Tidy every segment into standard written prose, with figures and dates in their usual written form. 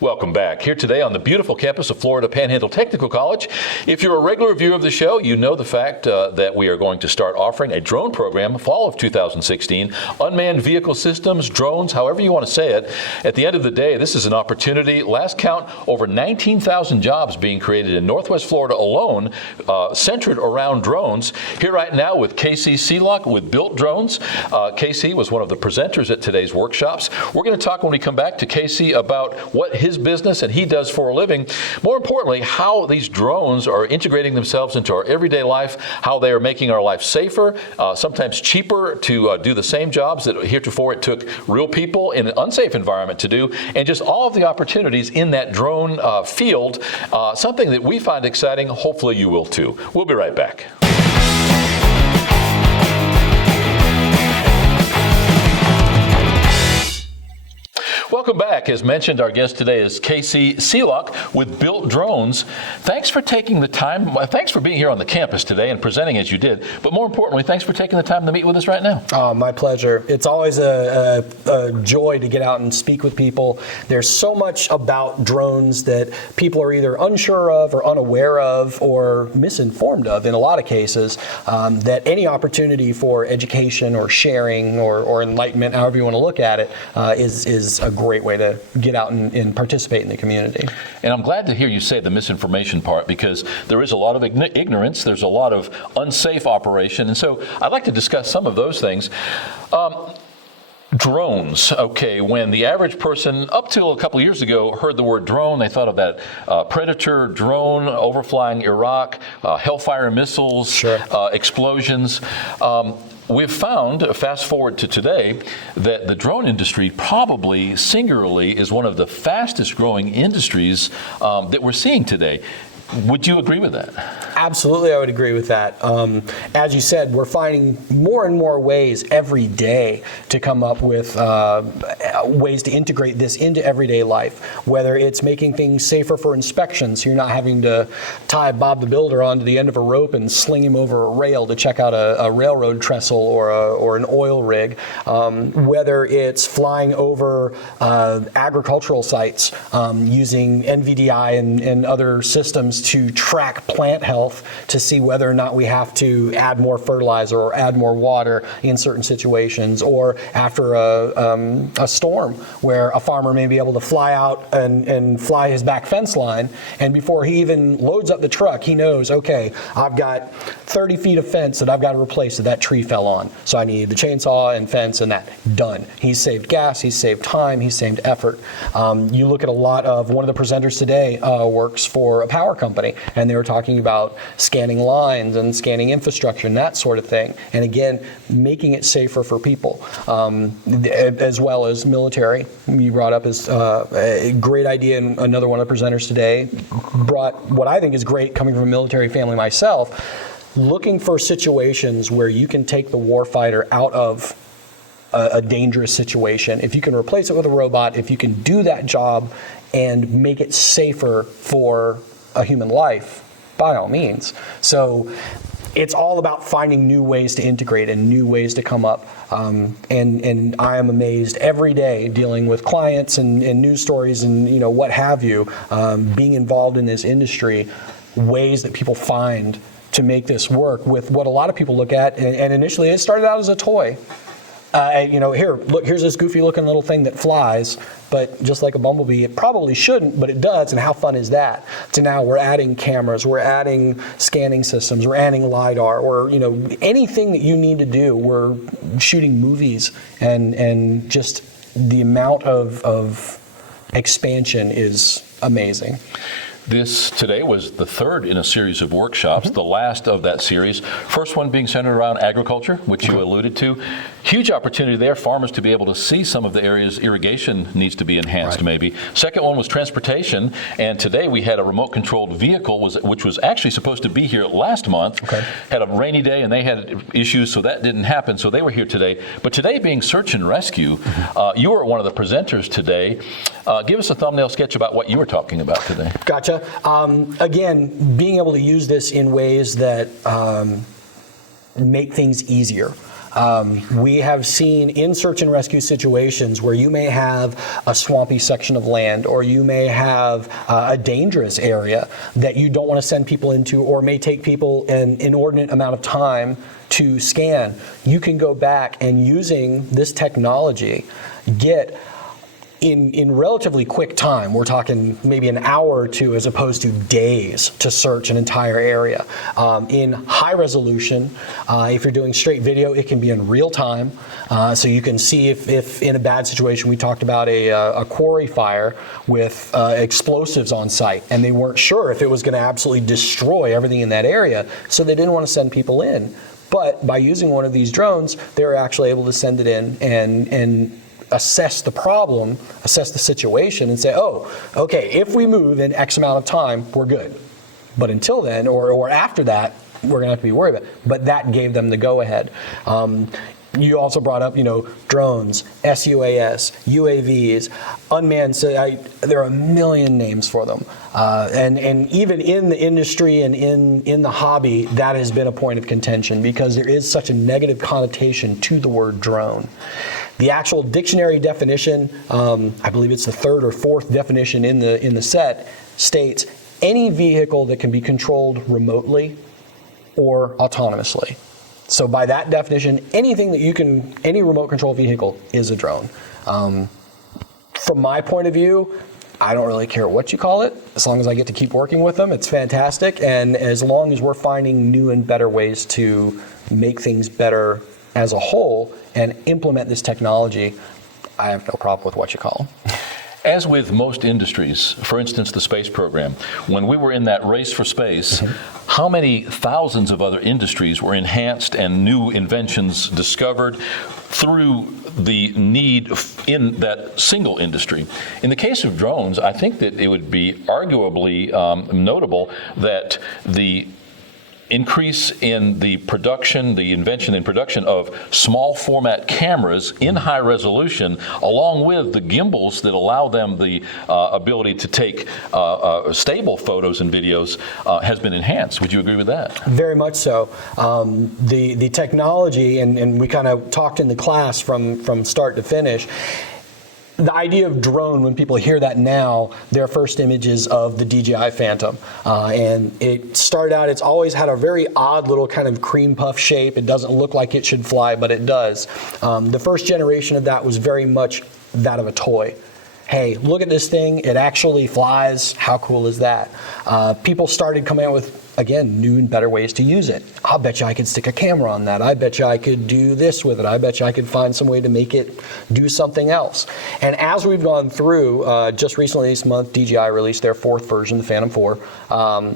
Welcome back. Here today on the beautiful campus of Florida Panhandle Technical College. If you're a regular viewer of the show, you know the fact that we are going to start offering a drone program fall of 2016. Unmanned vehicle systems, drones, however you want to say it. At the end of the day, this is an opportunity. Last count, over 19,000 jobs being created in Northwest Florida alone, centered around drones. Here right now with Casey Sealock with Built Drones. Casey was one of the presenters at today's workshops. We're going to talk when we come back to Casey about what his business and he does for a living. More importantly, how these drones are integrating themselves into our everyday life, how they are making our life safer, sometimes cheaper to do the same jobs that heretofore it took real people in an unsafe environment to do, and just all of the opportunities in that drone field, something that we find exciting. Hopefully you will too. We'll be right back. Welcome back. As mentioned, our guest today is Casey Sealock with Built Drones. Thanks for taking the time. Thanks for being here on the campus today and presenting as you did. But more importantly, thanks for taking the time to meet with us right now. Oh, my pleasure. It's always a joy to get out and speak with people. There's so much about drones that people are either unsure of or unaware of or misinformed of in a lot of cases, that any opportunity for education or sharing or enlightenment, however you want to look at it, is a great way to get out and participate in the community. And I'm glad to hear you say the misinformation part, because there is a lot of ignorance, there's a lot of unsafe operation, and so I'd like to discuss some of those things. Drones, okay, when the average person up till a couple of years ago heard the word drone, they thought of that Predator drone overflying Iraq, Hellfire missiles, sure. Explosions. We've found, fast forward to today, that the drone industry probably singularly is one of the fastest growing industries that we're seeing today. Would you agree with that? Absolutely, I would agree with that. As you said, we're finding more and more ways every day to come up with ways to integrate this into everyday life, whether it's making things safer for inspections, so you're not having to tie Bob the Builder onto the end of a rope and sling him over a rail to check out a railroad trestle or an oil rig, whether it's flying over agricultural sites using NVDI and other systems to track plant health to see whether or not we have to add more fertilizer or add more water in certain situations, or after a storm where a farmer may be able to fly out and fly his back fence line, and before he even loads up the truck, he knows, okay, I've got 30 feet of fence that I've got to replace that tree fell on. So I need the chainsaw and fence and that. Done. He's saved gas, he's saved time, he's saved effort. You look at a lot of, one of the presenters today works for a power company, and they were talking about scanning lines and scanning infrastructure and that sort of thing. And again, making it safer for people, as well as military. You brought up as a great idea, and another one of the presenters today brought what I think is great, coming from a military family myself, looking for situations where you can take the warfighter out of a dangerous situation. If you can replace it with a robot, if you can do that job and make it safer for a human life, by all means. So it's all about finding new ways to integrate and new ways to come up. And I am amazed every day dealing with clients and news stories and what have you, being involved in this industry, ways that people find to make this work with what a lot of people look at. And initially it started out as a toy. Here, look, here's this goofy looking little thing that flies, but just like a bumblebee, it probably shouldn't, but it does, and how fun is that? To now we're adding cameras, we're adding scanning systems, we're adding LiDAR, or anything that you need to do. We're shooting movies, and just the amount of expansion is amazing. This today was the third in a series of workshops, the last of that series. First one being centered around agriculture, which you alluded to. Huge opportunity there, farmers to be able to see some of the areas irrigation needs to be enhanced maybe. Second one was transportation, and today we had a remote controlled vehicle which was actually supposed to be here last month. Had a rainy day and they had issues, so that didn't happen, so they were here today. But today being search and rescue, you were one of the presenters today. Give us a thumbnail sketch about what you were talking about today. Gotcha. Again, being able to use this in ways that make things easier. We have seen in search and rescue situations where you may have a swampy section of land, or you may have a dangerous area that you don't want to send people into, or may take people an inordinate amount of time to scan. You can go back and, using this technology, get in relatively quick time, we're talking maybe an hour or two as opposed to days, to search an entire area. In high resolution, if you're doing straight video, it can be in real time. So you can see if in a bad situation, we talked about a quarry fire with explosives on site, and they weren't sure if it was going to absolutely destroy everything in that area, so they didn't want to send people in. But by using one of these drones, they were actually able to send it in and assess the problem, assess the situation, and say, oh, okay, if we move in X amount of time, we're good. But until then, or after that, we're going to have to be worried about it. But that gave them the go-ahead. You also brought up, drones, SUAS, UAVs, unmanned. There are a million names for them, and even in the industry and in the hobby, that has been a point of contention because there is such a negative connotation to the word drone. The actual dictionary definition, I believe it's the third or fourth definition in the set, states any vehicle that can be controlled remotely or autonomously. So by that definition, anything that any remote control vehicle is a drone. From my point of view, I don't really care what you call it, as long as I get to keep working with them. It's fantastic, and as long as we're finding new and better ways to make things better as a whole and implement this technology, I have no problem with what you call them. As with most industries, for instance, the space program, when we were in that race for space, how many thousands of other industries were enhanced and new inventions discovered through the need in that single industry? In the case of drones, I think that it would be arguably notable that the increase in the production, the invention and production of small format cameras in high resolution, along with the gimbals that allow them the ability to take stable photos and videos, has been enhanced. Would you agree with that? Very much so. The technology, and we kind of talked in the class from start to finish, the idea of drone, when people hear that now, their first image is of the DJI Phantom. And it started out, it's always had a very odd little kind of cream puff shape. It doesn't look like it should fly, but it does. The first generation of that was very much that of a toy. Hey, look at this thing, it actually flies, how cool is that? People started coming out with, again, new and better ways to use it. I'll bet you I could stick a camera on that. I bet you I could do this with it. I bet you I could find some way to make it do something else. And as we've gone through, just recently this month, DJI released their fourth version, the Phantom 4.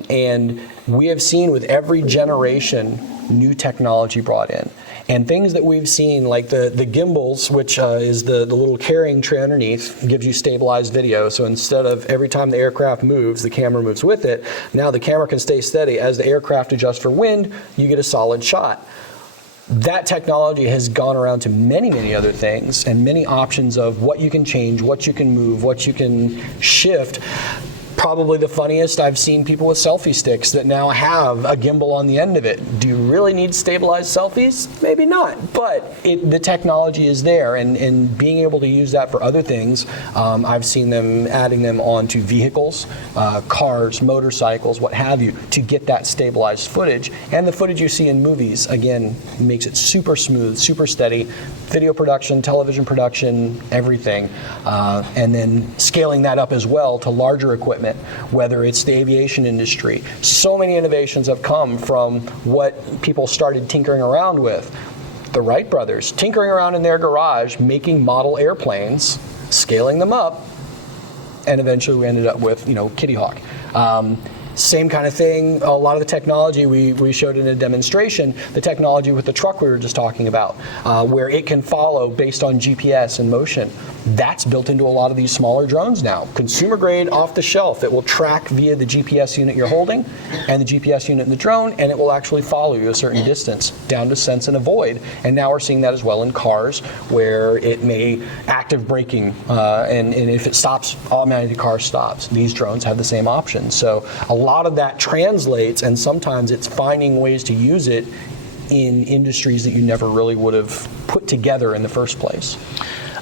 And we have seen with every generation, new technology brought in. And things that we've seen, like the gimbals, which is the little carrying tray underneath, gives you stabilized video. So instead of every time the aircraft moves, the camera moves with it, now the camera can stay steady. As the aircraft adjusts for wind, you get a solid shot. That technology has gone around to many, many other things and many options of what you can change, what you can move, what you can shift. Probably the funniest, I've seen people with selfie sticks that now have a gimbal on the end of it. Do you really need stabilized selfies? Maybe not, but the technology is there, and being able to use that for other things, I've seen them adding them onto vehicles, cars, motorcycles, what have you, to get that stabilized footage. And the footage you see in movies, again, makes it super smooth, super steady, video production, television production, everything, and then scaling that up as well to larger equipment, whether it's the aviation industry. So many innovations have come from what people started tinkering around with. The Wright brothers, tinkering around in their garage, making model airplanes, scaling them up, and eventually we ended up with, Kitty Hawk. Same kind of thing, a lot of the technology we showed in a demonstration, the technology with the truck we were just talking about, where it can follow based on GPS and motion. That's built into a lot of these smaller drones now. Consumer grade, off the shelf. It will track via the GPS unit you're holding and the GPS unit in the drone, and it will actually follow you a certain distance down to sense and avoid. And now we're seeing that as well in cars, where it may active braking, and if it stops, automatically the car stops. These drones have the same option. So a lot of that translates, and sometimes it's finding ways to use it in industries that you never really would have put together in the first place.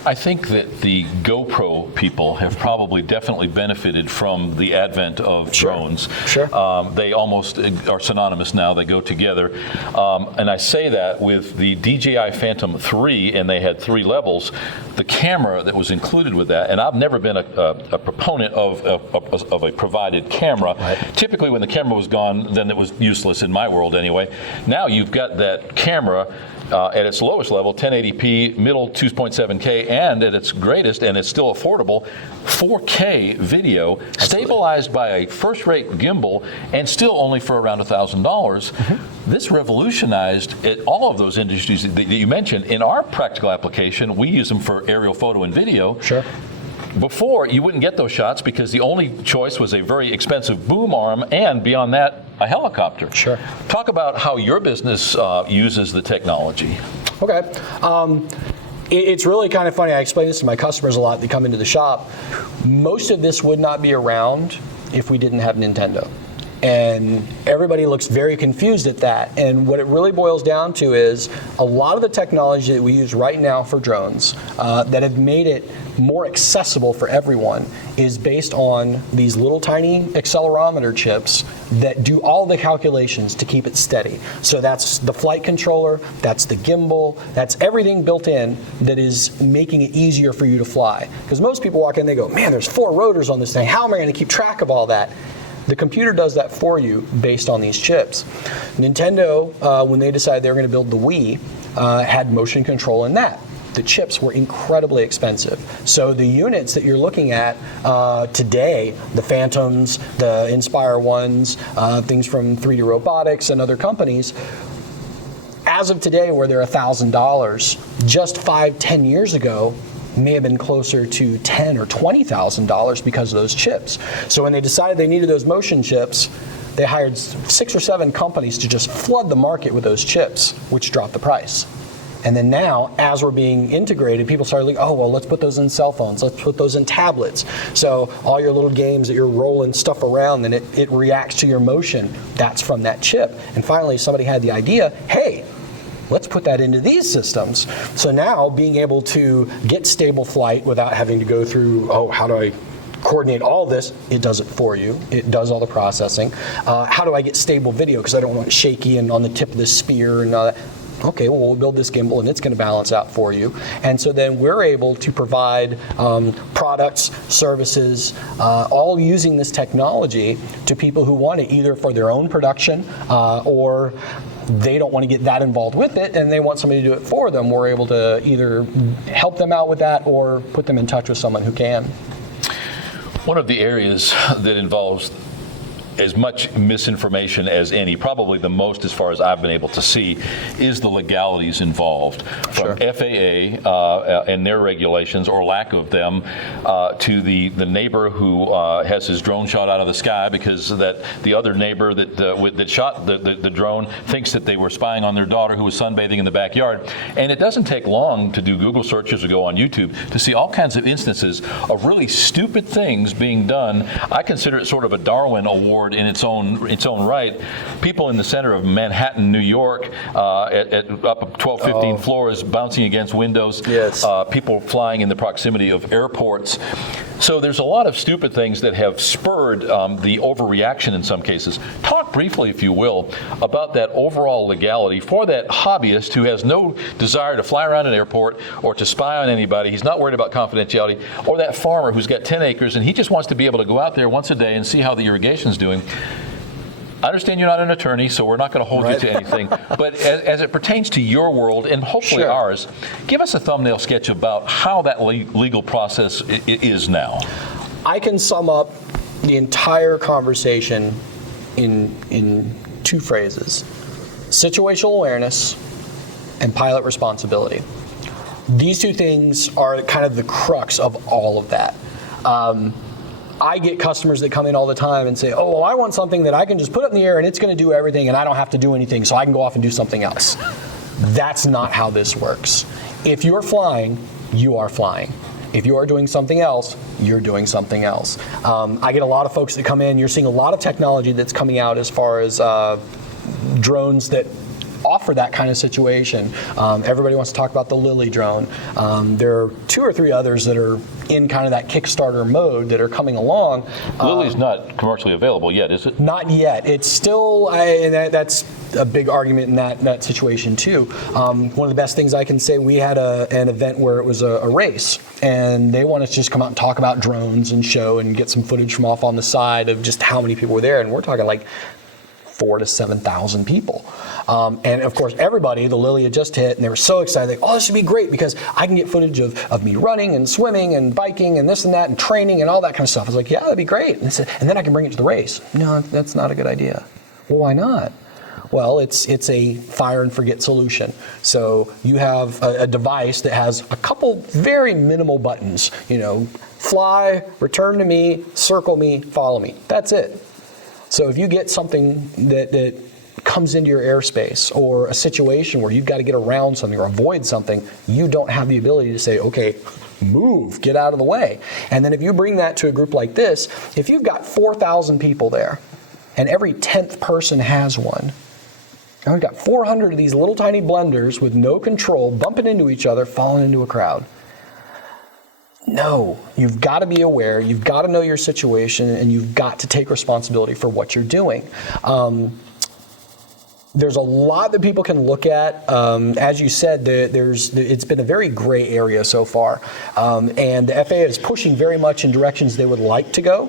I think that the GoPro people have probably definitely benefited from the advent of drones. Sure. They almost are synonymous now. They go together. And I say that with the DJI Phantom 3, and they had 3 levels, the camera that was included with that, and I've never been a proponent of a provided camera. Right. Typically when the camera was gone, then it was useless in my world anyway. Now you've got that camera at its lowest level, 1080p, middle 2.7K, and at its greatest, and it's still affordable, 4K video, stabilized by a first-rate gimbal, and still only for around $1,000. This revolutionized all of those industries that you mentioned. In our practical application, we use them for aerial photo and video. Sure. Before, you wouldn't get those shots because the only choice was a very expensive boom arm, and beyond that, a helicopter. Sure. Talk about how your business uses the technology. Okay. It's really kind of funny. I explain this to my customers a lot that come into the shop. Most of this would not be around if we didn't have Nintendo. And everybody looks very confused at that. And what it really boils down to is a lot of the technology that we use right now for drones that have made it more accessible for everyone is based on these little tiny accelerometer chips that do all the calculations to keep it steady. So that's the flight controller, that's the gimbal, that's everything built in that is making it easier for you to fly. Because most people walk in, they go, man, there's 4 rotors on this thing. How am I going to keep track of all that? The computer does that for you based on these chips. Nintendo, when they decided they were going to build the Wii, had motion control in that. The chips were incredibly expensive. So the units that you're looking at today, the Phantoms, the Inspire ones, things from 3D Robotics and other companies, as of today where they're $1,000, just 5-10 years ago, may have been closer to $10,000 or $20,000 because of those chips. So when they decided they needed those motion chips, they hired 6 or 7 companies to just flood the market with those chips, which dropped the price. And then now, as we're being integrated, people started like, oh, well, let's put those in cell phones. Let's put those in tablets. So all your little games that you're rolling stuff around and it reacts to your motion, that's from that chip. And finally, somebody had the idea, hey, let's put that into these systems. So now being able to get stable flight without having to go through, oh, how do I coordinate all this? It does it for you. It does all the processing. How do I get stable video? Because I don't want it shaky and on the tip of the spear and all that. Okay, well, we'll build this gimbal and it's going to balance out for you. And so then we're able to provide products, services, all using this technology to people who want it either for their own production or they don't want to get that involved with it and they want somebody to do it for them. We're able to either help them out with that or put them in touch with someone who can. One of the areas that involves as much misinformation as any, probably the most as far as I've been able to see, is the legalities involved. From FAA and their regulations, or lack of them, to the neighbor who has his drone shot out of the sky because that the other neighbor that shot the drone thinks that they were spying on their daughter who was sunbathing in the backyard. And it doesn't take long to do Google searches or go on YouTube to see all kinds of instances of really stupid things being done. I consider it sort of a Darwin Award in its own right. People in the center of Manhattan, New York, up 12, 15 floors, bouncing against windows. Yes. People flying in the proximity of airports. So there's a lot of stupid things that have spurred the overreaction in some cases. Talk briefly, if you will, about that overall legality for that hobbyist who has no desire to fly around an airport or to spy on anybody. He's not worried about confidentiality. Or that farmer who's got 10 acres and he just wants to be able to go out there once a day and see how the irrigation's doing. I understand you're not an attorney, so we're not going to hold you to anything. But as it pertains to your world and hopefully ours, give us a thumbnail sketch about how that legal process is now. I can sum up the entire conversation in 2 phrases: situational awareness and pilot responsibility. These 2 things are kind of the crux of all of that. I get customers that come in all the time and say, oh, well, I want something that I can just put up in the air and it's going to do everything and I don't have to do anything, so I can go off and do something else. That's not how this works. If you're flying, you are flying. If you are doing something else, you're doing something else. I get a lot of folks that come in. You're seeing a lot of technology that's coming out as far as drones that offer that kind of situation. Everybody wants to talk about the Lily drone. There are 2 or 3 others that are in kind of that Kickstarter mode that are coming along. Lily's not commercially available yet, is it? Not yet. It's still, and that's a big argument in that situation too. One of the best things I can say, we had an event where it was a race, and they wanted to just come out and talk about drones and show and get some footage from off on the side of just how many people were there, and we're talking like 4,000 to 7,000 people. And of course, everybody, the Lily had just hit, and they were so excited. Like, oh, this should be great because I can get footage of me running and swimming and biking and this and that and training and all that kind of stuff. I was like, yeah, that'd be great. And then I can bring it to the race. No, that's not a good idea. Well, why not? Well, it's a fire and forget solution. So you have a device that has a couple very minimal buttons, fly, return to me, circle me, follow me. That's it. So if you get something that comes into your airspace, or a situation where you've got to get around something or avoid something, you don't have the ability to say, okay, move, get out of the way. And then if you bring that to a group like this, if you've got 4,000 people there, and every 10th person has one, now we've got 400 of these little tiny blenders with no control, bumping into each other, falling into a crowd. No, you've got to be aware, you've got to know your situation, and you've got to take responsibility for what you're doing. There's a lot that people can look at. As you said, it's been a very gray area so far. And the FAA is pushing very much in directions they would like to go.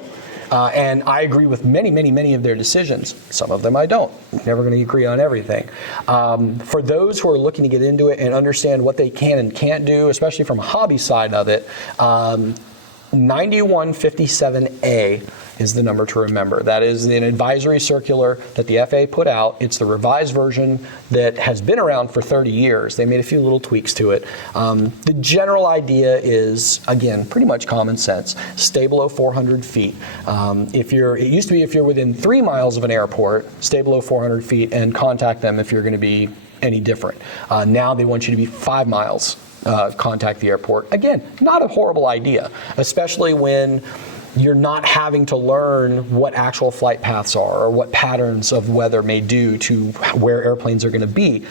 And I agree with many of their decisions. Some of them I don't. Never going to agree on everything. For those who are looking to get into it and understand what they can and can't do, especially from a hobby side of it, 9157A is the number to remember. That is an advisory circular that the FAA put out. It's the revised version that has been around for 30 years. They made a few little tweaks to it. The general idea is, again, pretty much common sense. Stay below 400 feet. It used to be if you're within 3 miles of an airport, stay below 400 feet and contact them if you're going to be any different. Now they want you to be 5 miles. Contact the airport. Again, not a horrible idea, especially when you're not having to learn what actual flight paths are or what patterns of weather may do to where airplanes are going to be.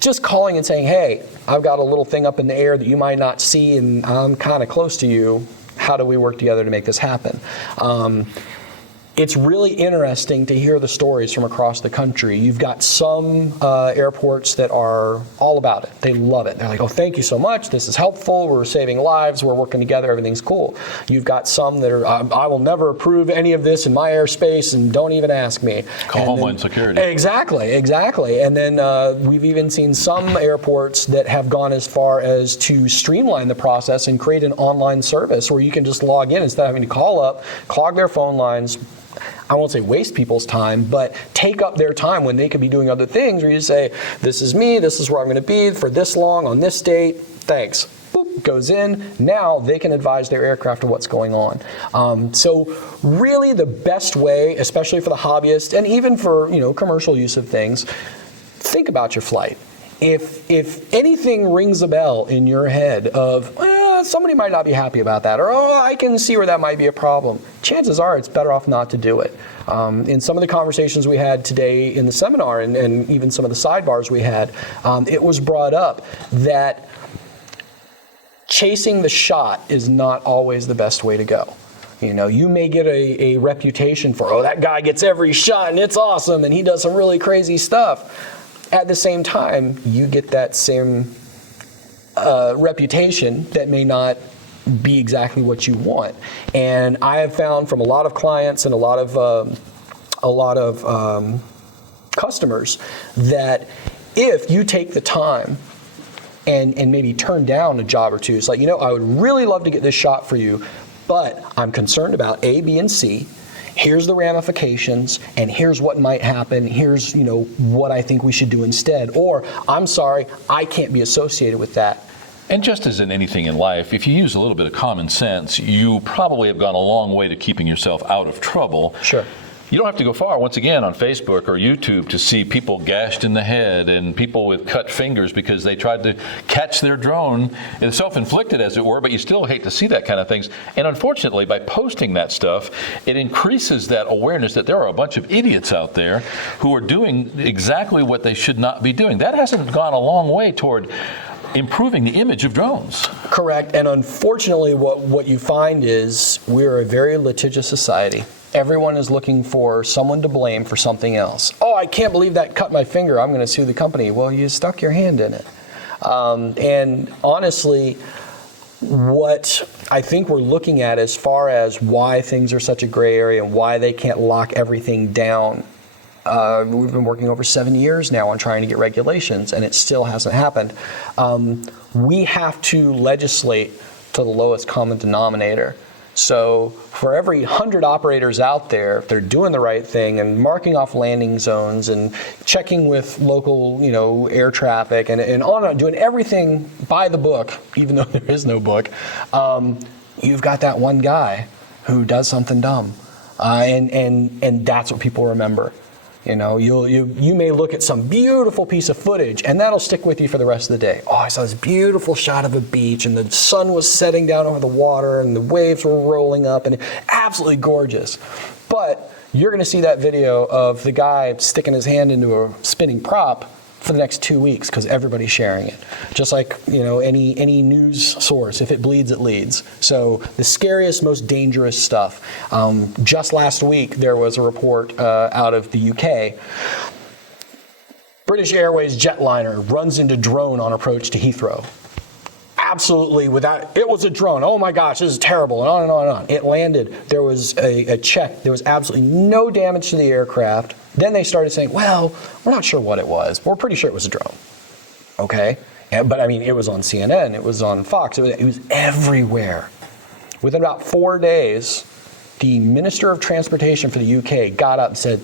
Just calling and saying, hey, I've got a little thing up in the air that you might not see and I'm kind of close to you. How do we work together to make this happen? It's really interesting to hear the stories from across the country. You've got some airports that are all about it. They love it. They're like, oh, thank you so much. This is helpful. We're saving lives. We're working together. Everything's cool. You've got some that are, I will never approve any of this in my airspace and don't even ask me. Call Homeland Security. Exactly. And then we've even seen some airports that have gone as far as to streamline the process and create an online service where you can just log in instead of having to call up, clog their phone lines, I won't say waste people's time, but take up their time when they could be doing other things, where you say, this is me, this is where I'm going to be for this long on this date, thanks. Boop, goes in. Now they can advise their aircraft of what's going on. So really the best way, especially for the hobbyist and even for commercial use of things, think about your flight. If anything rings a bell in your head of, somebody might not be happy about that, or I can see where that might be a problem, chances are it's better off not to do it. In some of the conversations we had today in the seminar and even some of the sidebars we had, it was brought up that chasing the shot is not always the best way to go. You may get a reputation for, that guy gets every shot and it's awesome and he does some really crazy stuff. At the same time, you get that same reputation that may not be exactly what you want. And I have found from a lot of clients and a lot of customers that if you take the time and maybe turn down a job or two, it's like, I would really love to get this shot for you, but I'm concerned about A, B, and C. Here's the ramifications, and here's what might happen. Here's, what I think we should do instead. Or, I'm sorry, I can't be associated with that. And just as in anything in life, if you use a little bit of common sense, you probably have gone a long way to keeping yourself out of trouble. Sure. You don't have to go far, once again, on Facebook or YouTube to see people gashed in the head and people with cut fingers because they tried to catch their drone. It's self-inflicted, as it were, but you still hate to see that kind of things. And unfortunately, by posting that stuff, it increases that awareness that there are a bunch of idiots out there who are doing exactly what they should not be doing. That hasn't gone a long way toward improving the image of drones. Correct. And unfortunately, what you find is we're a very litigious society. Everyone is looking for someone to blame for something else. Oh, I can't believe that cut my finger. I'm going to sue the company. Well, you stuck your hand in it. And honestly, what I think we're looking at as far as why things are such a gray area and why they can't lock everything down, we've been working over 7 years now on trying to get regulations, and it still hasn't happened. We have to legislate to the lowest common denominator. So for every 100 operators out there, if they're doing the right thing and marking off landing zones and checking with local, air traffic and on, doing everything by the book, even though there is no book, you've got that one guy who does something dumb, and that's what people remember. You may look at some beautiful piece of footage and that'll stick with you for the rest of the day. Oh, I saw this beautiful shot of a beach and the sun was setting down over the water and the waves were rolling up and absolutely gorgeous. But you're going to see that video of the guy sticking his hand into a spinning prop for the next 2 weeks because everybody's sharing it. Just like any news source, if it bleeds, it leads. So the scariest, most dangerous stuff. Just last week, there was a report out of the UK. British Airways jetliner runs into drone on approach to Heathrow. Absolutely, it was a drone. Oh my gosh, this is terrible, and on and on and on. It landed. There was a check. There was absolutely no damage to the aircraft. Then they started saying, well, we're not sure what it was, but we're pretty sure it was a drone. Okay? But I mean, it was on CNN, it was on Fox, it was everywhere. Within about 4 days, the Minister of Transportation for the UK got up and said,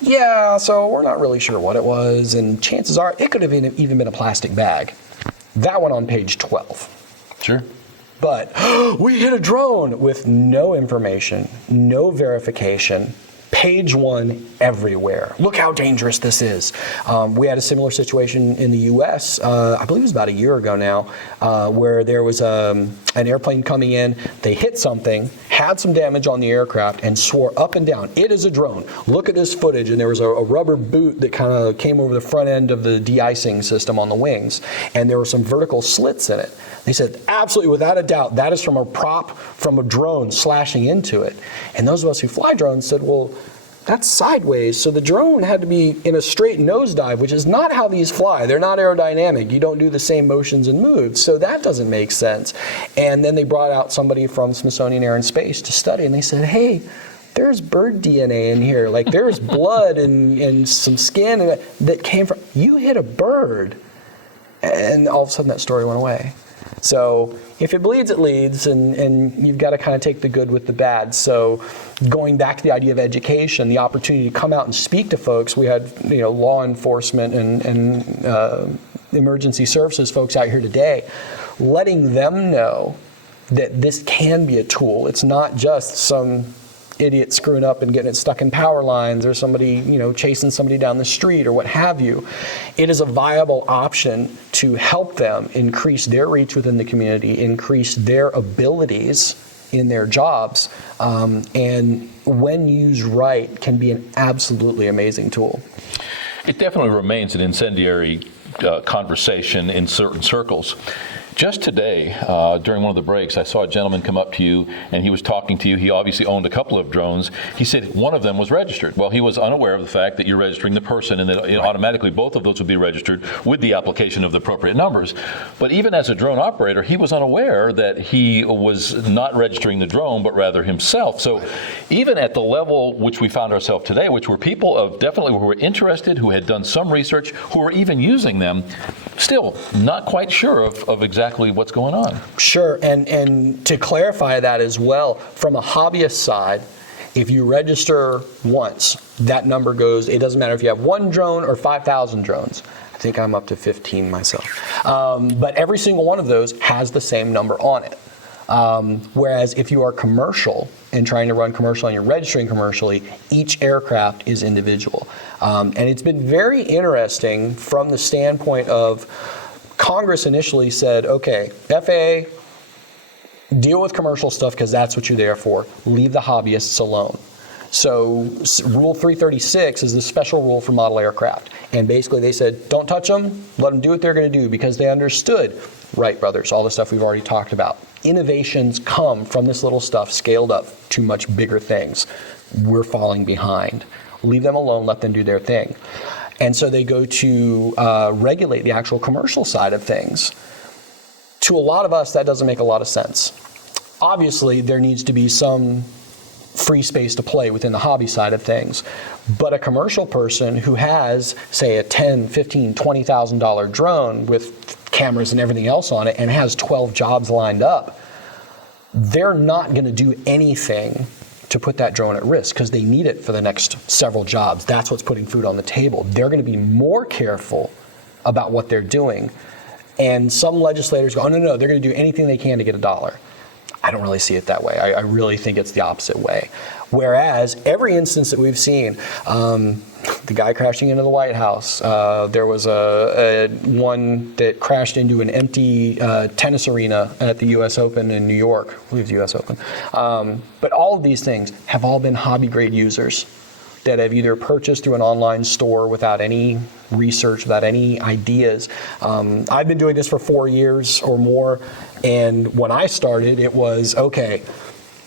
yeah, so we're not really sure what it was, and chances are it could have even been a plastic bag. That went on page 12. Sure. But we hit a drone with no information, no verification. Page one everywhere. Look how dangerous this is. We had a similar situation in the U.S., I believe it was about a year ago now, where there was an airplane coming in. They hit something, had some damage on the aircraft, and swore up and down, it is a drone. Look at this footage. And there was a rubber boot that kind of came over the front end of the de-icing system on the wings, and there were some vertical slits in it. They said, absolutely, without a doubt, that is from a prop from a drone slashing into it. And those of us who fly drones said, well, that's sideways, so the drone had to be in a straight nosedive, which is not how these fly. They're not aerodynamic. You don't do the same motions and moves, so that doesn't make sense. And then they brought out somebody from Smithsonian Air and Space to study, and they said, hey, there's bird DNA in here. Like, there's blood and some skin that came from, you hit a bird. And all of a sudden that story went away. So if it bleeds, it leads, and you've got to kind of take the good with the bad. So going back to the idea of education, the opportunity to come out and speak to folks, we had law enforcement and emergency services folks out here today, letting them know that this can be a tool. It's not just some idiot screwing up and getting it stuck in power lines, or somebody chasing somebody down the street or what have you. It is a viable option to help them increase their reach within the community, increase their abilities in their jobs, and when used right, can be an absolutely amazing tool. It definitely remains an incendiary conversation in certain circles. Just today, during one of the breaks, I saw a gentleman come up to you, and he was talking to you. He obviously owned a couple of drones. He said one of them was registered. Well, he was unaware of the fact that you're registering the person, and that automatically both of those would be registered with the application of the appropriate numbers. But even as a drone operator, he was unaware that he was not registering the drone, but rather himself. So even at the level which we found ourselves today, which were people who were interested, who had done some research, who were even using them, still not quite sure of exactly what's going on. Sure, and to clarify that as well, from a hobbyist side, if you register once, that number goes, it doesn't matter if you have one drone or 5,000 drones. I think I'm up to 15 myself. But every single one of those has the same number on it. Whereas if you are commercial, and trying to run commercial and you're registering commercially, each aircraft is individual. And it's been very interesting from the standpoint of Congress initially said, okay, FAA, deal with commercial stuff because that's what you're there for. Leave the hobbyists alone. So Rule 336 is the special rule for model aircraft. And basically they said, don't touch them, let them do what they're going to do, because they understood, Wright brothers, all the stuff we've already talked about. Innovations come from this little stuff scaled up to much bigger things. We're falling behind. Leave them alone, let them do their thing. And so they go to regulate the actual commercial side of things. To a lot of us, that doesn't make a lot of sense. Obviously, there needs to be some free space to play within the hobby side of things. But a commercial person who has, say, a $10,000, $15,000, $20,000 drone with cameras and everything else on it and has 12 jobs lined up, they're not going to do anything to put that drone at risk because they need it for the next several jobs. That's what's putting food on the table. They're going to be more careful about what they're doing. And some legislators go, oh, no, they're going to do anything they can to get a dollar. I don't really see it that way. I really think it's the opposite way. Whereas every instance that we've seen, the guy crashing into the White House, there was a one that crashed into an empty tennis arena at the U.S. Open in New York. I believe the U.S. Open. But all of these things have all been hobby grade users that have either purchased through an online store without any research, without any ideas. I've been doing this for 4 years or more, and when I started, it was, okay,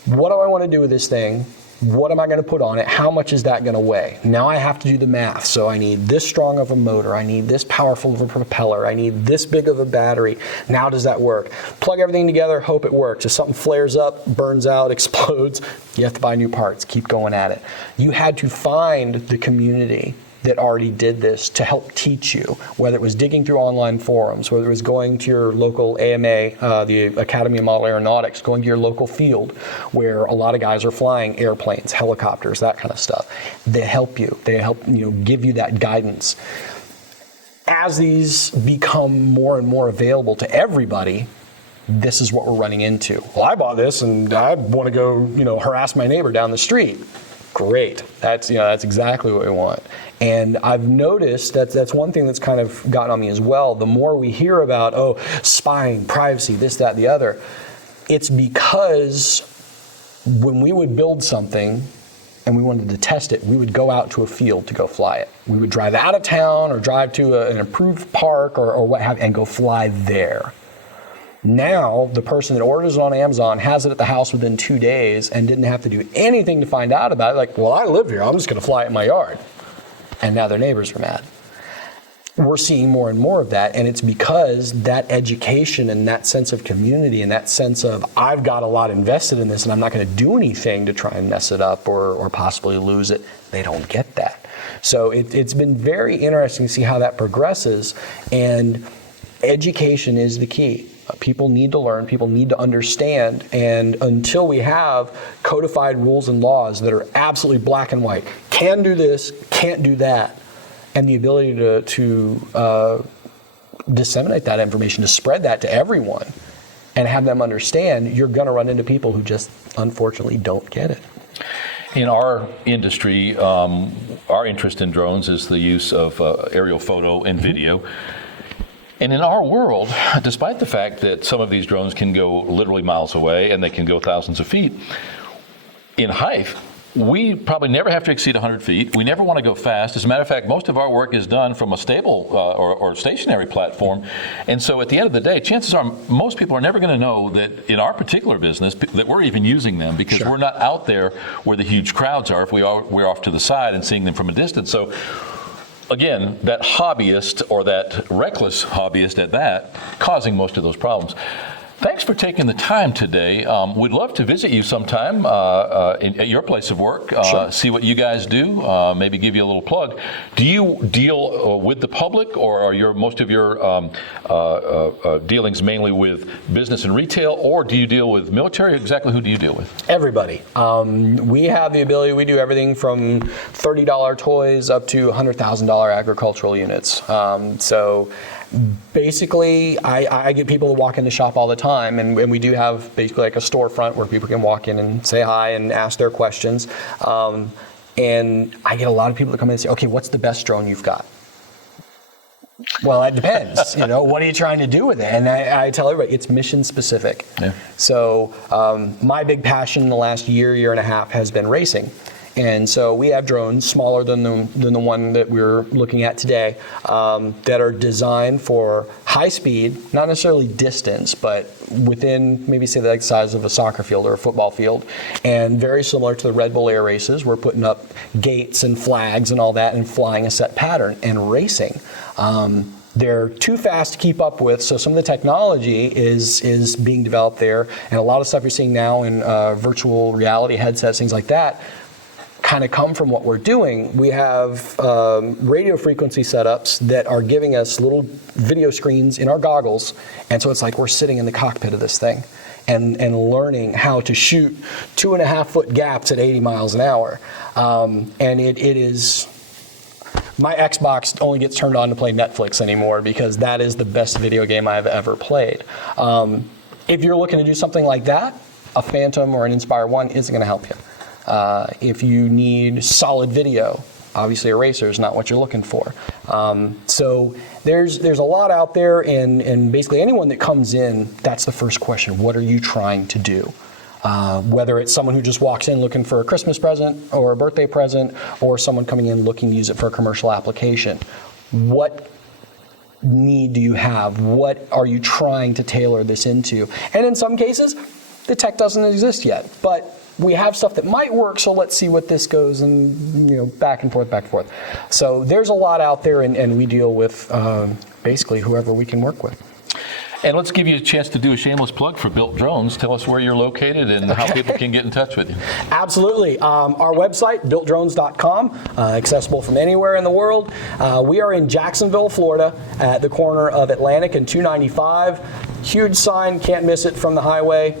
what do I want to do with this thing? What am I going to put on it? How much is that going to weigh? Now I have to do the math. So I need this strong of a motor. I need this powerful of a propeller. I need this big of a battery. Now does that work? Plug everything together, hope it works. If something flares up, burns out, explodes, you have to buy new parts. Keep going at it. You had to find the community that already did this to help teach you, whether it was digging through online forums, whether it was going to your local AMA, the Academy of Model Aeronautics, going to your local field where a lot of guys are flying airplanes, helicopters, that kind of stuff. They help you. They help give you that guidance. As these become more and more available to everybody, this is what we're running into. Well, I bought this and I want to go, harass my neighbor down the street. Great. That's exactly what we want. And I've noticed that's one thing that's kind of gotten on me as well. The more we hear about, spying, privacy, this, that, the other, it's because when we would build something and we wanted to test it, we would go out to a field to go fly it. We would drive out of town or drive to an approved park or what have you and go fly there. Now, the person that orders it on Amazon has it at the house within 2 days and didn't have to do anything to find out about it. Like, well, I live here. I'm just going to fly it in my yard. And now their neighbors are mad. We're seeing more and more of that, and it's because that education and that sense of community and that sense of, I've got a lot invested in this and I'm not going to do anything to try and mess it up or possibly lose it. They don't get that. So it's been very interesting to see how that progresses, and education is the key. People need to learn, people need to understand, and until we have codified rules and laws that are absolutely black and white, can do this, can't do that, and the ability to disseminate that information, to spread that to everyone, and have them understand, you're going to run into people who just unfortunately don't get it. In our industry, our interest in drones is the use of aerial photo and video. And in our world, despite the fact that some of these drones can go literally miles away and they can go thousands of feet, in height, we probably never have to exceed 100 feet. We never want to go fast. As a matter of fact, most of our work is done from a stable or stationary platform. And so at the end of the day, chances are most people are never going to know that in our particular business that we're even using them, because we're not out there where the huge crowds are. If we're off to the side and seeing them from a distance. So again, that hobbyist, or that reckless hobbyist at that, causing most of those problems. Thanks for taking the time today. We'd love to visit you sometime at your place of work, see what you guys do, maybe give you a little plug. Do you deal with the public, or are most of your dealings mainly with business and retail, or do you deal with military? Exactly who do you deal with? Everybody. We have the ability, we do everything from $30 toys up to $100,000 agricultural units. So Basically, I get people to walk in the shop all the time, and we do have basically like a storefront where people can walk in and say hi and ask their questions. And I get a lot of people that come in and say, okay, what's the best drone you've got? Well, it depends. What are you trying to do with it? And I tell everybody, it's mission specific. Yeah. So my big passion in the last year and a half has been racing. And so we have drones smaller than the one that we're looking at today that are designed for high speed, not necessarily distance, but within maybe say the size of a soccer field or a football field. And very similar to the Red Bull Air races, we're putting up gates and flags and all that and flying a set pattern and racing. They're too fast to keep up with, so some of the technology is being developed there. And a lot of stuff you're seeing now in virtual reality headsets, things like that, kind of come from what we're doing. We have radio frequency setups that are giving us little video screens in our goggles, and so it's like we're sitting in the cockpit of this thing and learning how to shoot 2.5 foot gaps at 80 miles an hour. And it is, my Xbox only gets turned on to play Netflix anymore because that is the best video game I've ever played. If you're looking to do something like that, a Phantom or an Inspire 1 isn't going to help you. If you need solid video, obviously a racer is not what you're looking for. So there's a lot out there, and basically anyone that comes in, that's the first question. What are you trying to do? Whether it's someone who just walks in looking for a Christmas present or a birthday present, or someone coming in looking to use it for a commercial application. What need do you have? What are you trying to tailor this into? And in some cases, the tech doesn't exist yet, but we have stuff that might work, so let's see what this goes, and back and forth. So there's a lot out there, and we deal with basically whoever we can work with. And let's give you a chance to do a shameless plug for Built Drones. Tell us where you're located and how people can get in touch with you. Absolutely. Our website, builtdrones.com, accessible from anywhere in the world. We are in Jacksonville, Florida, at the corner of Atlantic and 295. Huge sign, can't miss it from the highway.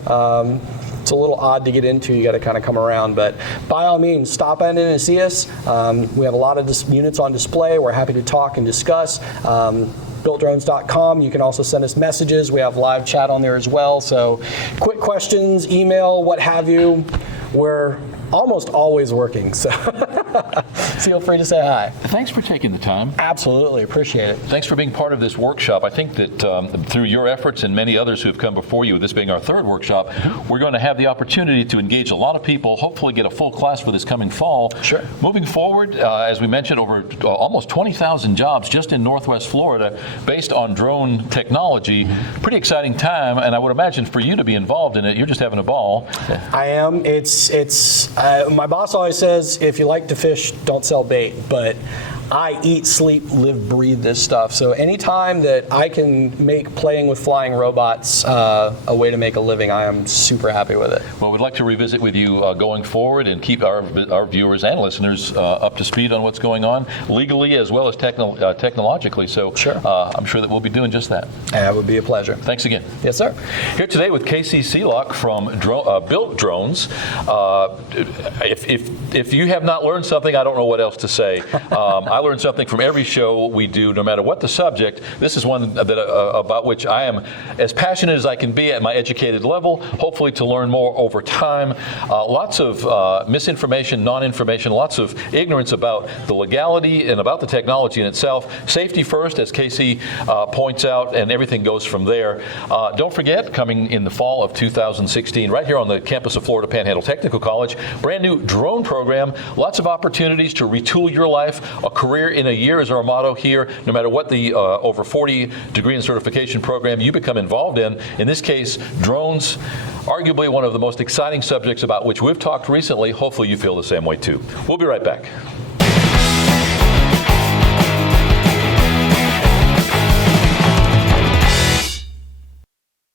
It's a little odd to get into. You got to kind of come around, but by all means, stop in and see us. We have a lot of units on display. We're happy to talk and discuss. BuiltDrones.com. You can also send us messages. We have live chat on there as well. So, quick questions, email, what have you. We're almost always working, so feel free to say hi. Thanks for taking the time. Absolutely, appreciate it. Thanks for being part of this workshop. I think that through your efforts and many others who have come before you, this being our third workshop, we're going to have the opportunity to engage a lot of people, hopefully get a full class for this coming fall. Sure. Moving forward, as we mentioned, over almost 20,000 jobs just in Northwest Florida based on drone technology. Pretty exciting time, and I would imagine for you to be involved in it, you're just having a ball. I am. My boss always says, if you like to fish, don't sell bait, but I eat, sleep, live, breathe this stuff. So anytime that I can make playing with flying robots a way to make a living, I am super happy with it. Well, we'd like to revisit with you going forward and keep our viewers and listeners up to speed on what's going on legally as well as technologically. So sure. I'm sure that we'll be doing just that. That would be a pleasure. Thanks again. Yes, sir. Here today with Casey Sealock from Built Drones. If you have not learned something, I don't know what else to say. I learn something from every show we do, no matter what the subject. This is one that about which I am as passionate as I can be at my educated level, hopefully to learn more over time. Lots of misinformation, non-information, lots of ignorance about the legality and about the technology in itself. Safety first, as Casey points out, and everything goes from there. Don't forget, coming in the fall of 2016, right here on the campus of Florida Panhandle Technical College, brand new drone program, lots of opportunities to retool your life. A career in a year is our motto here. No matter what the over 40 degree and certification program you become involved in this case, drones, arguably one of the most exciting subjects about which we've talked recently. Hopefully you feel the same way too. We'll be right back.